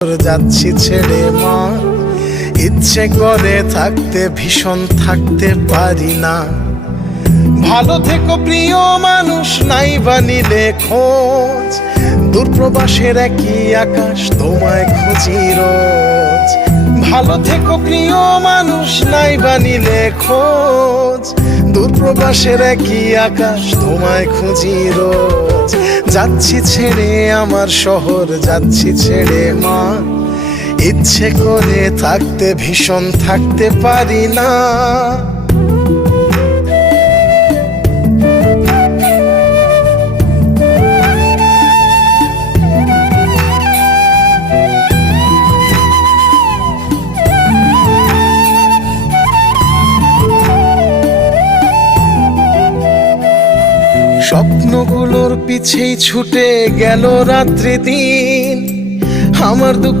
যাচ্ছি ছেড়ে মা, ইচ্ছে করে থাকতে ভীষণ থাকতে পারি না। ভালো থেকো প্রিয় মানুষ, নাই বা নিলে খোঁজ, দূরপ্রবাসের একই আকাশ তোমায় খুঁজি রোজ। ভালো থেকো প্রিয় মানুষ, নাই বা নিলে খোঁজ, দূরপ্রবাসের একই আকাশ তোমায় খুঁজি রোজ। যাচ্ছি ছেড়ে আমার শহর, যাচ্ছি ছেড়ে মা, ইচ্ছে করে থাকতে ভীষণ থাকতে পারি না। স্বপ্নগুলোর পিছেই ছুটে গেল রাত্রি দিন, আমার দুঃখ